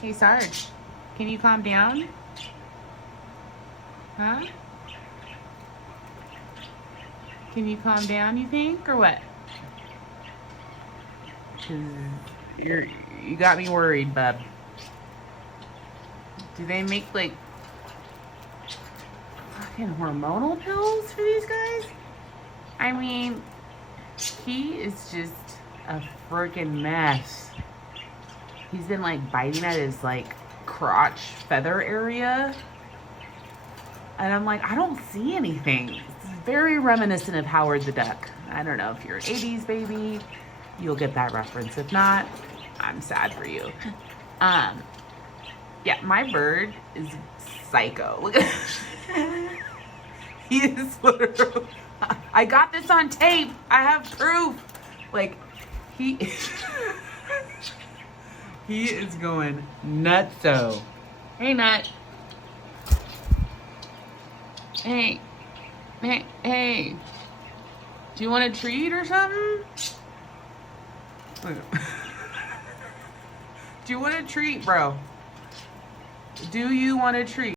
Hey, Sarge, can you calm down? Huh? Can you calm down, you think, or what? 'Cause you got me worried, bub. Do they make, like, fucking hormonal pills for these guys? I mean, he is just a freaking mess. He's been, like, biting at his, like, crotch feather area. And I'm like, I don't see anything. It's very reminiscent of Howard the Duck. I don't know if you're an 80s baby, you'll get that reference. If not, I'm sad for you. Yeah, my bird is psycho. Look at he is literally, I got this on tape. I have proof. Like, he he is going nutso. Hey, Nut. Hey. Hey. Do you want a treat or something? Do you want a treat, bro? Do you want a treat?